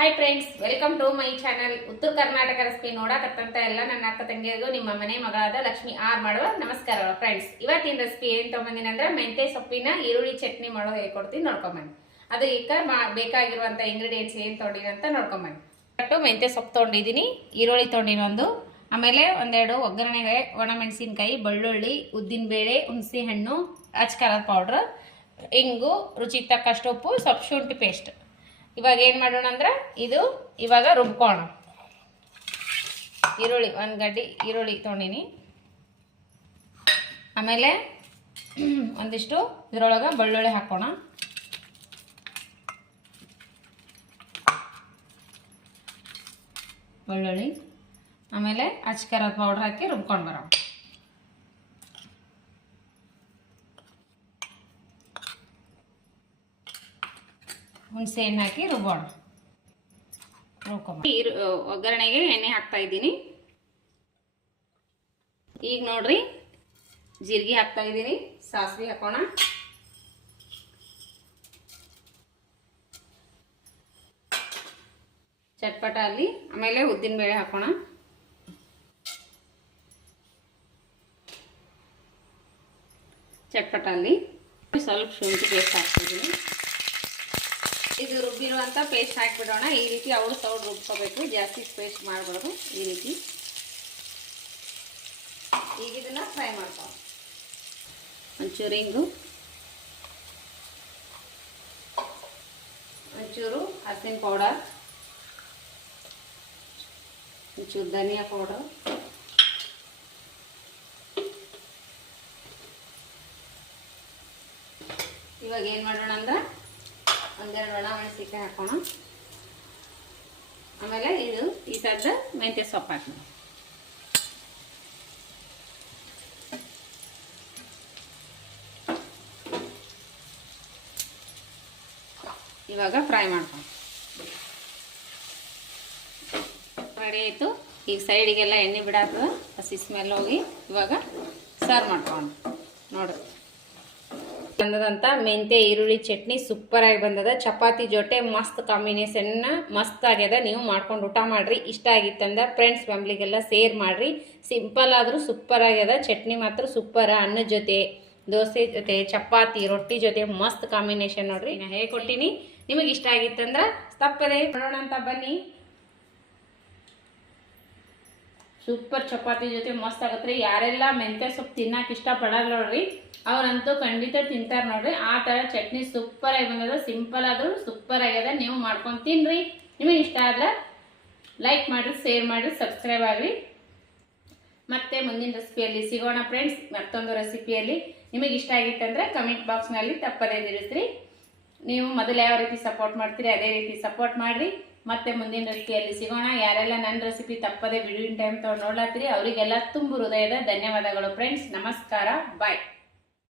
Hi friends, welcome to my channel. Uttara Karnataka recipe ನೋಡಕತ್ತಂತ ಎಲ್ಲ ನನ್ನ ಅಕ್ಕ ತಂಗಿಯರಿಗೂ ನಿಮ್ಮ ಮನೆ ಮಗಳಾದ ಲಕ್ಷ್ಮಿ ಆರ್ ಮಾಡುವ ನಮಸ್ಕಾರಗಳು ಫ್ರೆಂಡ್ಸ್. ಇವತ್ತಿನ ರೆಸಿಪಿ ಏನು ತೊಗೊಂಬಂದಿನಂದ್ರೆ ಮೆಂತೆ ಸೊಪ್ಪಿನ ಈರುಳ್ಳಿ ಚಟ್ನಿ ಮಾಡೋದು ಹೇಳ್ಕೊಡ್ತೀನಿ, ನೋಡ್ಕೊಂಬನ್ನಿ. ಅದು ಈಗ ಬೇಕಾಗಿರುವಂಥ ಇಂಗ್ರೀಡಿಯೆಂಟ್ಸ್ ಏನು ತೊಗೊಂಡಿನಿ ಅಂತ ನೋಡ್ಕೊಂಬನ್ನಿ. ಮೆಂತೆ ಸೊಪ್ಪು ತೊಗೊಂಡಿದ್ದೀನಿ, ಈರುಳ್ಳಿ ತೊಗೊಂಡಿನಿ ಒಂದು, ಆಮೇಲೆ ಒಂದೆರಡು ಒಗ್ಗರಣೆಗೆ ಒಣಮೆಣಸಿನ್ಕಾಯಿ, ಬೆಳ್ಳುಳ್ಳಿ, ಉದ್ದಿನಬೇಳೆ, ಹುಣಸೆ ಹಣ್ಣು, ಅಚ್ಕಾರದ ಪೌಡ್ರ್, ಇಂಗು, ರುಚಿಗೆ ತಕ್ಕಷ್ಟು ಉಪ್ಪು, ಸ್ವಲ್ಪ ಶುಂಠಿ ಪೇಸ್ಟ್. ಇವಾಗ ಏನು ಮಾಡೋಣ ಅಂದ್ರೆ ಇದು ಇವಾಗ ರುಬ್ಕೋಣ. ಈರುಳ್ಳಿ ಒಂದು ಗಡ್ಡೆ ಈರುಳ್ಳಿ ತೊಗೊಂಡಿನಿ, ಆಮೇಲೆ ಒಂದಿಷ್ಟು ಇದರೊಳಗೆ ಬೆಳ್ಳುಳ್ಳಿ ಹಾಕೋಣ. ಬೆಳ್ಳುಳ್ಳಿ ಆಮೇಲೆ ಅಚ್ಕಾರದ ಪೌಡ್ರ್ ಹಾಕಿ ರುಬ್ಕೊಂಡು ಬರೋಣ. ಹುಣಸೆ ಹಣ್ಣು ಹಾಕಿ ರುಬ್ಬೋಣ. ಒಗ್ಗರಣೆಗೆ ಎಣ್ಣೆ ಹಾಕ್ತಾ ಇದ್ದೀನಿ. ಈಗ ನೋಡ್ರಿ ಜೀರಿಗೆ ಹಾಕ್ತಾ ಇದ್ದೀನಿ, ಸಾಸಿವೆ ಹಾಕೋಣ, ಚಟ್ಪಟ ಅಲ್ಲಿ, ಆಮೇಲೆ ಉದ್ದಿನಬೇಳೆ ಹಾಕೋಣ, ಚಟ್ಪಟ ಅಲ್ಲಿ ಸ್ವಲ್ಪ ಶುಂಠಿ ಪೇಸ್ಟ್ ಹಾಕ್ತಿದ್ದೀನಿ. ಇದು ರುಬ್ಬಿರುವಂಥ ಪೇಸ್ಟ್ ಹಾಕಿಬಿಡೋಣ. ಈ ರೀತಿ ಅವಳು ಸೌಡ್ ರುಬ್ಕೋಬೇಕು, ಜಾಸ್ತಿ ಪೇಸ್ಟ್ ಮಾಡಬಾರ್ದು. ಈ ರೀತಿ ಈಗ ಇದನ್ನು ಫ್ರೈ ಮಾಡ್ಕೊ. ಒಂಚೂರು ಇಂಗು, ಒಂಚೂರು ಅರಿಶಿನ ಪೌಡರ್, ಒಂಚೂರು ಧನಿಯಾ ಪೌಡರ್, ಇವಾಗ ಏನು ಮಾಡೋಣ ಅಂದ್ರೆ ಒಂದೆರಡು ಒಣಮೆಣಸಿನ್ಕಾಯಿ ಹಾಕೋಣ, ಆಮೇಲೆ ಇದು ಈ ಥರದ ಮೆಂತ್ಯ ಸೊಪ್ಪು ಹಾಕೋಣ. ಇವಾಗ ಫ್ರೈ ಮಾಡ್ಕೊಂಡು ರೆಡಿ ಆಯಿತು. ಈಗ ಸೈಡಿಗೆಲ್ಲ ಎಣ್ಣೆ ಬಿಡಾತದ, ಹಸಿ ಸ್ಮೆಲ್ ಹೋಗಿ ಇವಾಗ ಸರ್ವ್ ಮಾಡ್ಕೊಂಡು ನೋಡ್ರಿ. ಬಂದದಂತ ಮೆಂತ್ಯ ಈರುಳ್ಳಿ ಚಟ್ನಿ ಸೂಪರ್ ಆಗಿ ಬಂದದ. ಚಪಾತಿ ಜೊತೆ ಮಸ್ತ್ ಕಾಂಬಿನೇಷನ್ ಮಸ್ತ್ ಆಗ್ಯದ. ನೀವು ಮಾಡ್ಕೊಂಡು ಊಟ ಮಾಡ್ರಿ. ಇಷ್ಟ ಆಗಿತ್ತಂದ್ರೆ ಫ್ರೆಂಡ್ಸ್ ಫ್ಯಾಮ್ಲಿಗೆಲ್ಲ ಶೇರ್ ಮಾಡ್ರಿ. ಸಿಂಪಲ್ ಆದರೂ ಸೂಪರ್ ಆಗ್ಯದ. ಚಟ್ನಿ ಮಾತ್ರ ಸೂಪರ್. ಅನ್ನದ ಜೊತೆ, ದೋಸೆ ಜೊತೆ, ಚಪಾತಿ, ರೊಟ್ಟಿ ಜೊತೆ ಮಸ್ತ್ ಕಾಂಬಿನೇಷನ್ ನೋಡ್ರಿ. ನಾನು ಹೇಗೆ ಕೊಟ್ಟಿನಿ. ನಿಮಗೆ ಇಷ್ಟ ಆಗಿತ್ತಂದ್ರೆ ತಪ್ಪದೆ ಮಾಡೋಣ ಅಂತ ಬನ್ನಿ. ಸೂಪರ್ ಚಪಾತಿ ಜೊತೆ ಮಸ್ತ್ ಆಗತ್ರಿ. ಯಾರೆಲ್ಲ ಮೆಂತ್ಯ ಸೊಪ್ಪು ತಿನ್ನಕ್ಕೆ ಇಷ್ಟಪಡಲ್ಲ ನೋಡ್ರಿ, ಅವ್ರಂತೂ ಖಂಡಿತ ತಿಂತಾರೆ ನೋಡ್ರಿ. ಆ ಥರ ಚಟ್ನಿ ಸೂಪರ್ ಆಗಿ ಬಂದದ. ಸಿಂಪಲ್ ಆದರೂ ಸೂಪರ್ ಆಗ್ಯದ. ನೀವು ಮಾಡ್ಕೊಂಡು ತಿನ್ನಿರಿ. ನಿಮಗೆ ಇಷ್ಟ ಆದ್ರೆ ಲೈಕ್ ಮಾಡಿರಿ, ಶೇರ್ ಮಾಡಿರಿ, ಸಬ್ಸ್ಕ್ರೈಬ್ ಆಗಿರಿ. ಮತ್ತೆ ಮುಂದಿನ ರೆಸಿಪಿಯಲ್ಲಿ ಸಿಗೋಣ ಫ್ರೆಂಡ್ಸ್. ಮತ್ತೊಂದು ರೆಸಿಪಿಯಲ್ಲಿ ನಿಮಗೆ ಇಷ್ಟ ಆಗಿತ್ತಂದ್ರೆ ಕಮೆಂಟ್ ಬಾಕ್ಸ್ನಲ್ಲಿ ತಪ್ಪದೇ ತಿಳಿಸ್ರಿ. ನೀವು ಮೊದಲು ಯಾವ ರೀತಿ ಸಪೋರ್ಟ್ ಮಾಡ್ತೀರಿ ಅದೇ ರೀತಿ ಸಪೋರ್ಟ್ ಮಾಡಿರಿ. ಮತ್ತೆ ಮುಂದಿನ ರೆಸಿಪಿಯಲ್ಲಿ ಸಿಗೋಣ. ಯಾರೆಲ್ಲ ನನ್ನ ರೆಸಿಪಿ ತಪ್ಪದೆ ವಿಡಿಯೋ ಟೈಮ್ ತೊಗೊಂಡು ನೋಡ್ಲಾತ್ತೀರಿ ಅವರಿಗೆಲ್ಲ ತುಂಬ ಹೃದಯದ ಧನ್ಯವಾದಗಳು ಫ್ರೆಂಡ್ಸ್. ನಮಸ್ಕಾರ, ಬಾಯ್.